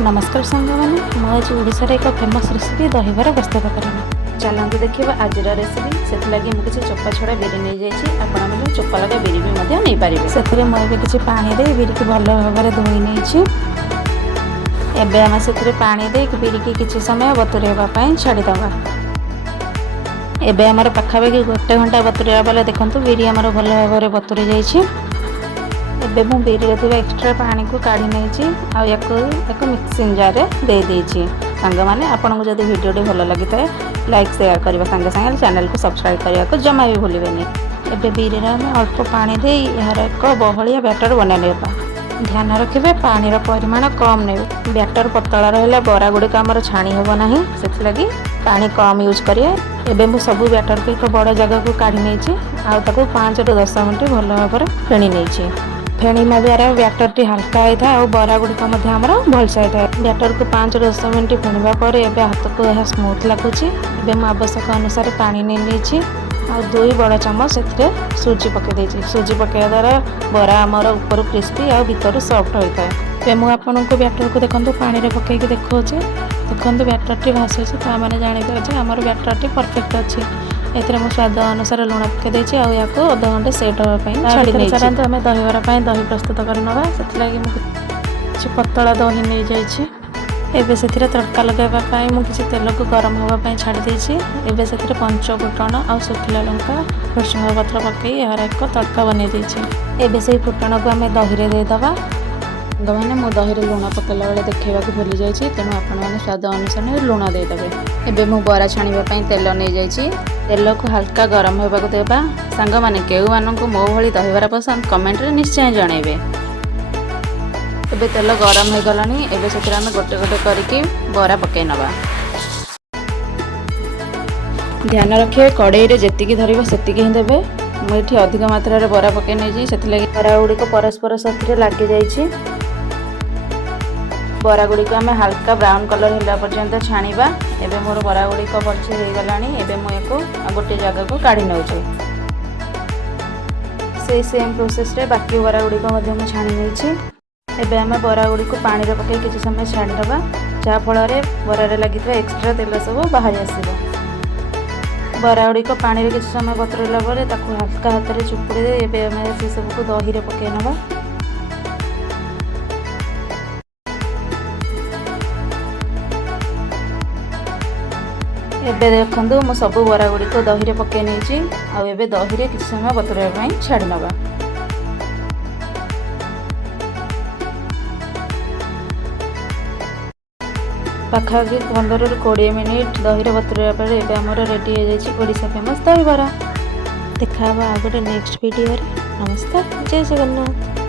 नमस्कार सांग मैंने मुझे ओडिशार एक फेमस रेसिपी दहीबर प्रस्तुत करें। चलते देखा आज रेसिपी से मुझे चोपा छड़ा बिरी नहीं जाइए आपण चोपा लगा बिरी भी नहीं पारे से मुझे किसी पानी दे बिरी की भल भाव धोई नहीं एवं आम से पानी दे बिरी की किसी समय बतुरेवाई छाड़ीदवा। एवं आमर पाखापाखि गोटे घंटा बतुरेवा बेले देखो बिरी आमर भल भाव बतुरी जाइए। एबे मु बिरी एक्स्ट्रा पानी को काढ़ी नहीं एक मिक्सिंग जार दे देछि। सांग माने आपन को जदि वीडियो भल लगी था लाइक शेयर करबा संगे संगे चैनल को सब्सक्राइब करबा को जमा भी भूलिबेनी। एबे बिरी रे हम अल्प पानी दे यार एक बहलिया बैटर बना लेबा। ध्यान रखिबे पानी रो परिमाण कम नै। बैटर पतला रहला बरा गुडी हमर छाणी हेबो नाही सेति लगी पानी कम यूज करिए। एबे मु सब बैटर के एक बड़ जगह को काढ़ी नैछि आ ताको 5 टू 10 मिनिट भल भाବରେ फेणी नैछि। फेणी द्वारा बैटर टी हल्का होता है और बरा गुड़िक भलसे होता है। बैटर को 5 टू 10 मिनिट फेणवा पर एबे हाथ को यह स्मूथ लगुच। आवश्यक अनुसार पानी नहीं आ 2 बड़ चामच से सूजी पकई सूजी पकड़ा द्वारा बरा आमर ऊपर क्रिस्पी आ भीतर सॉफ्ट होता है। मुझे आपन को बैटर को देखो पानी में पकईकि देखो बैटर टी भाषुचे तो जानते आमर बैटर टी परफेक्ट अच्छे। एथरे मो स्वाद अनुसार लुण पकई या अध घंटे सेट होगापी छाड़ी चलते आम दहीबर दही प्रस्तुत करनवा। से पतला दही नहीं जाइए। एबे से तड़का लगाइबापी मुझे तेल को गरम होगापी छाड़ी एबे से पंच फुटण आ सुखिला लंका भृषंग पत्र पकई यार एक तड़का बन एबे से फुटण को आम दही में देदबा। मैंने मो दही लुण पकड़ा बेले देखा भूली जाइए तेणु आपने स्वाद अनुसार लुण देदेवे। एबे मु बरा छाणीबापी तेल नहीं जाइए। तेल को हल्का गरम होगा देवा। सांग माने केउ मानकु मो भली दहीबरा पसंद कमेंट रे निश्चय जणेबे। एबे तेल गरम हो गलानी एबे सेतिर आमे गोटे गोटे करके बरा पकई नबा। ध्यान रखिए कड़ाई रे जेतिकी धरिबो सेतिकी ही देबे। मु एठी अधिक मात्रा रे बरा पकई नै जी सेति लागि बरा गुडी को परस्पर साथी लागि जाइछि। बरा गुडी को आमे हल्का ब्राउन कलर होला पर्यंत छाणीबा। एबे मोर बरा गुडी को भलसे हो गलानी एबे मु एको गोटे जगह को काढी नउछि। से सेम प्रोसेस रे बाकी बरा गुडी को मध्य मु छाणी नइछि। एबे आमे बरा गुडी को पानी रे पकई किछि समय छाडी दबा जा फल रे बरा रे लागितबा एक्स्ट्रा तेल सब बाहर आसीबो। बरा गुडी को पानी रे किछि समय बतरला परे ताको हल्का हाथ रे चुपुड़ी दे एबे आमे से सब को दही रे पकई नबा। एबे देखंतु मो सब बरा गुडी को दही रे पकई नैछि आ एबे दही रे किछि समय बतरबा पई छाडी नबा। पाखापाखि 15 ରୁ 20 मिनिट दही रे बतरबा पर एबे हमर रेडी हो जाइछि ओडिशा फेमस दही बरा। देखा आ गोटे नेक्स्ट वीडियो रे। नमस्कार, जय जगन्नाथ।